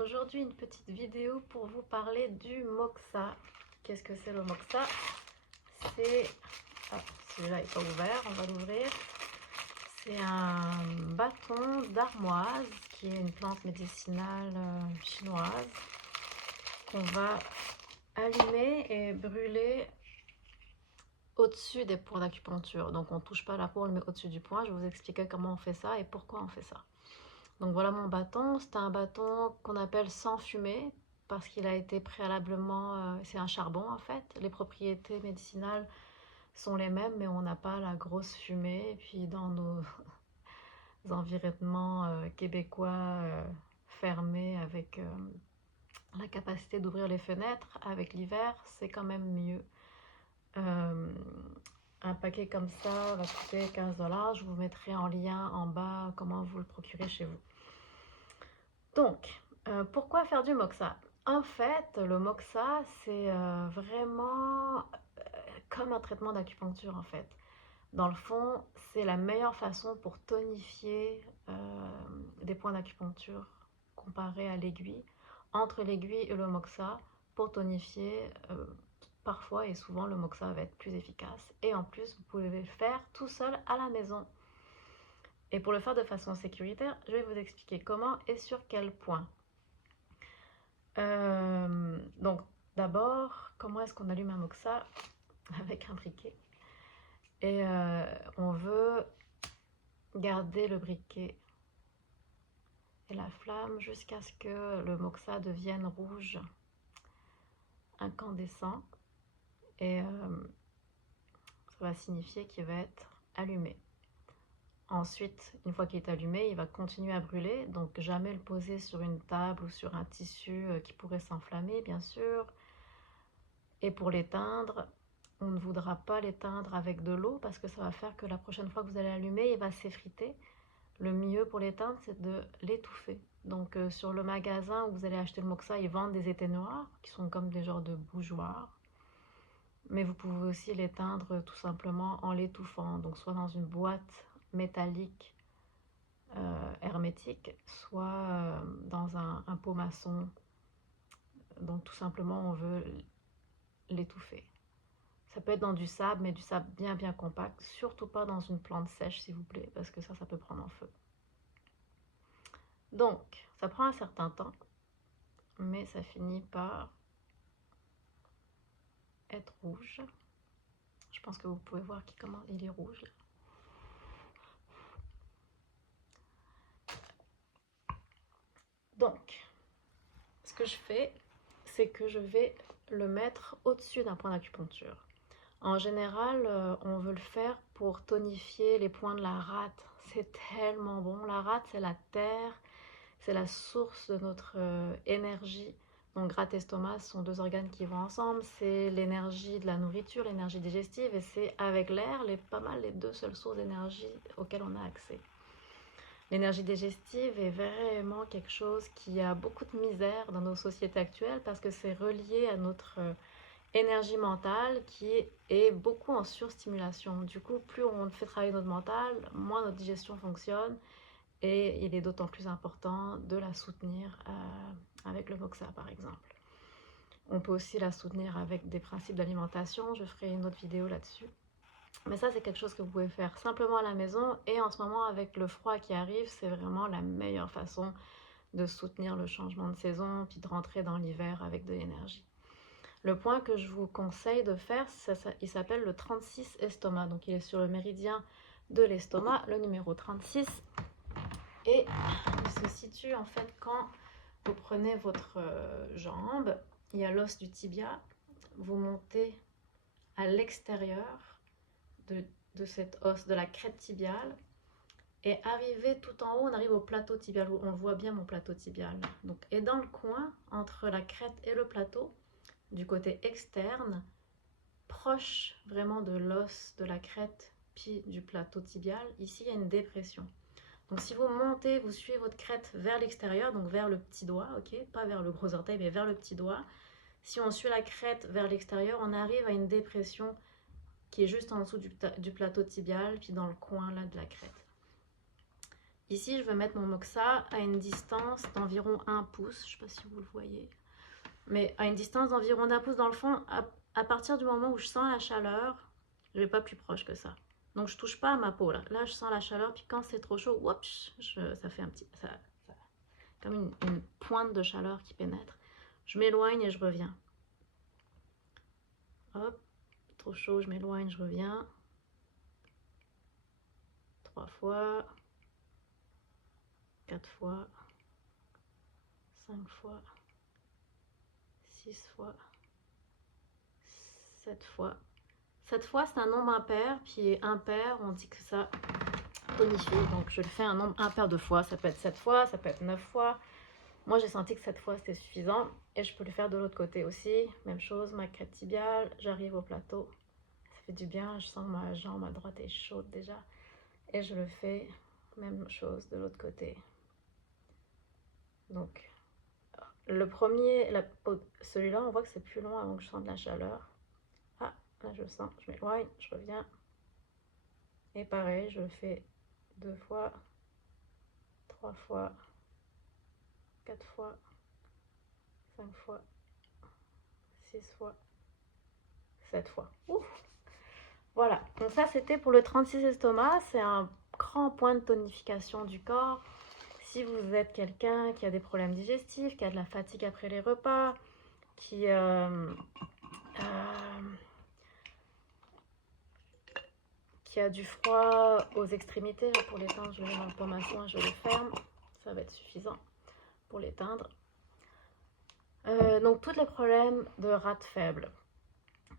Aujourd'hui une petite vidéo pour vous parler du moxa. Qu'est-ce que c'est le moxa? C'est... Ah, celui-là n'est pas ouvert, on va l'ouvrir. C'est un bâton d'armoise qui est une plante médicinale chinoise qu'on va allumer et brûler au-dessus des points d'acupuncture. Donc on ne touche pas la peau, on le met au-dessus du point. Je vais vous expliquer comment on fait ça et pourquoi on fait ça. Donc voilà mon bâton, c'est un bâton qu'on appelle sans fumée parce qu'il a été préalablement, c'est un charbon en fait. Les propriétés médicinales sont les mêmes mais on n'a pas la grosse fumée. Et puis dans nos environnements québécois fermés avec la capacité d'ouvrir les fenêtres avec l'hiver, c'est quand même mieux. Un paquet comme ça va coûter 15 $. Je vous mettrai en lien en bas comment vous le procurez chez vous. Donc, pourquoi faire du moxa? En fait, le moxa, c'est vraiment comme un traitement d'acupuncture en fait. Dans le fond, c'est la meilleure façon pour tonifier des points d'acupuncture comparé à l'aiguille. Entre l'aiguille et le moxa, pour tonifier, parfois et souvent le moxa va être plus efficace. Et en plus, vous pouvez le faire tout seul à la maison. Et pour le faire de façon sécuritaire, je vais vous expliquer comment et sur quel point. Donc d'abord, comment est-ce qu'on allume un moxa? Avec un briquet. Et on veut garder le briquet et la flamme jusqu'à ce que le moxa devienne rouge, incandescent. Et ça va signifier qu'il va être allumé. Ensuite, une fois qu'il est allumé, il va continuer à brûler, donc jamais le poser sur une table ou sur un tissu qui pourrait s'enflammer, bien sûr. Et pour l'éteindre, on ne voudra pas l'éteindre avec de l'eau parce que ça va faire que la prochaine fois que vous allez allumer, il va s'effriter. Le mieux pour l'éteindre, c'est de l'étouffer. Donc sur le magasin où vous allez acheter le moxa, ils vendent des éteignoirs qui sont comme des genres de bougeoirs. Mais vous pouvez aussi l'éteindre tout simplement en l'étouffant, donc soit dans une boîte métallique hermétique, soit dans un pot maçon. Donc tout simplement on veut l'étouffer. Ça peut être dans du sable, mais du sable bien compact, surtout pas dans une plante sèche s'il vous plaît, parce que ça peut prendre en feu. Donc ça prend un certain temps, mais ça finit par être rouge. Je pense que vous pouvez voir comment il est rouge. Donc, ce que je fais, c'est que je vais le mettre au-dessus d'un point d'acupuncture. En général, on veut le faire pour tonifier les points de la rate. C'est tellement bon. La rate, c'est la terre, c'est la source de notre énergie. Donc, rate et estomac sont deux organes qui vont ensemble. C'est l'énergie de la nourriture, l'énergie digestive, et c'est avec l'air pas mal les deux seules sources d'énergie auxquelles on a accès. L'énergie digestive est vraiment quelque chose qui a beaucoup de misère dans nos sociétés actuelles parce que c'est relié à notre énergie mentale qui est beaucoup en surstimulation. Du coup, plus on fait travailler notre mental, moins notre digestion fonctionne et il est d'autant plus important de la soutenir avec le moxa par exemple. On peut aussi la soutenir avec des principes d'alimentation, je ferai une autre vidéo là-dessus. Mais ça, c'est quelque chose que vous pouvez faire simplement à la maison. Et en ce moment, avec le froid qui arrive, c'est vraiment la meilleure façon de soutenir le changement de saison, puis de rentrer dans l'hiver avec de l'énergie. Le point que je vous conseille de faire, il s'appelle le 36 estomac. Donc, il est sur le méridien de l'estomac, le numéro 36. Et il se situe en fait quand vous prenez votre jambe, il y a l'os du tibia, vous montez à l'extérieur de cet os, de la crête tibiale, et arrivé tout en haut, on arrive au plateau tibial, où on voit bien mon plateau tibial. Donc, et dans le coin, entre la crête et le plateau, du côté externe, proche vraiment de l'os de la crête, puis du plateau tibial, ici il y a une dépression. Donc si vous montez, vous suivez votre crête vers l'extérieur, donc vers le petit doigt, ok, pas vers le gros orteil, mais vers le petit doigt. Si on suit la crête vers l'extérieur, on arrive à une dépression qui est juste en dessous du plateau tibial, puis dans le coin là de la crête. Ici, je vais mettre mon moxa à une distance d'environ 1 pouce. Je ne sais pas si vous le voyez. Mais à une distance d'environ d'1 pouce dans le fond, à partir du moment où je sens la chaleur, je ne vais pas plus proche que ça. Donc je ne touche pas à ma peau là. Là, je sens la chaleur, puis quand c'est trop chaud, hop, ça fait un petit... comme une pointe de chaleur qui pénètre. Je m'éloigne et je reviens. Hop, trop chaud, je m'éloigne, je reviens. 3 fois, 4 fois, 5 fois, 6 fois, 7 fois. 7 fois, c'est un nombre impair, puis impair, on dit que ça tonifie. Donc je le fais un nombre impair de fois. Ça peut être 7 fois, ça peut être 9 fois. Moi, j'ai senti que 7 fois, c'était suffisant. Et je peux le faire de l'autre côté aussi. Même chose, ma crête tibiale, j'arrive au plateau. Ça fait du bien, je sens que ma jambe à droite est chaude déjà. Et je le fais, même chose de l'autre côté. Donc, le premier, celui-là, on voit que c'est plus long avant que je sente de la chaleur. Ah, là je le sens, je m'éloigne, je reviens. Et pareil, je le fais 2 fois, 3 fois, 4 fois, 5 fois, 6 fois, 7 fois. Ouf. Voilà, donc ça c'était pour le 36 estomac. C'est un grand point de tonification du corps. Si vous êtes quelqu'un qui a des problèmes digestifs, qui a de la fatigue après les repas, qui a du froid aux extrémités, là, pour l'éteindre, je le mets dans le paume à soin, je le ferme. Ça va être suffisant pour l'éteindre. Donc, tous les problèmes de rate faible.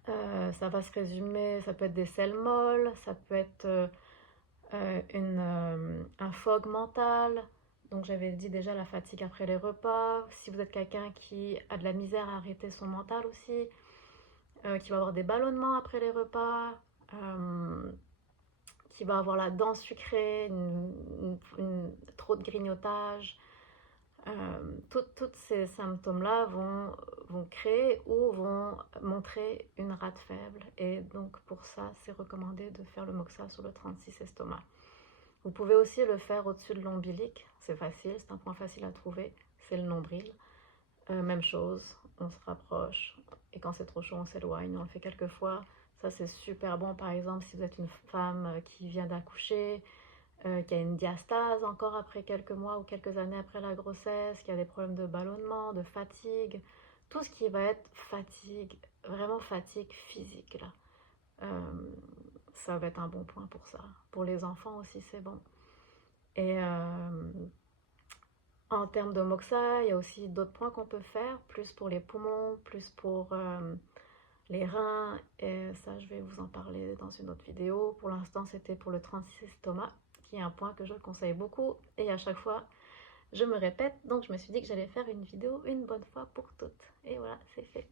Ça va se résumer, ça peut être des selles molles, ça peut être un fog mental. Donc j'avais dit déjà la fatigue après les repas. Si vous êtes quelqu'un qui a de la misère à arrêter son mental aussi, qui va avoir des ballonnements après les repas, qui va avoir la dent sucrée, trop de grignotage. Tous ces symptômes-là vont créer ou vont montrer une rate faible. Et donc pour ça, c'est recommandé de faire le moxa sur le 36 estomac. Vous pouvez aussi le faire au-dessus de l'ombilic. C'est facile, c'est un point facile à trouver. C'est le nombril. Même chose, on se rapproche. Et quand c'est trop chaud, on s'éloigne. On le fait quelques fois. Ça, c'est super bon, par exemple, si vous êtes une femme qui vient d'accoucher, qui a une diastase encore après quelques mois ou quelques années après la grossesse, qui a des problèmes de ballonnement, de fatigue, tout ce qui va être fatigue, vraiment fatigue physique là. Ça va être un bon point pour ça. Pour les enfants aussi, c'est bon. Et en termes de moxa, il y a aussi d'autres points qu'on peut faire, plus pour les poumons, plus pour les reins. Et ça, je vais vous en parler dans une autre vidéo. Pour l'instant, c'était pour le 36 estomac, qui est un point que je conseille beaucoup. Et à chaque fois, je me répète. Donc, je me suis dit que j'allais faire une vidéo une bonne fois pour toutes. Et voilà, c'est fait.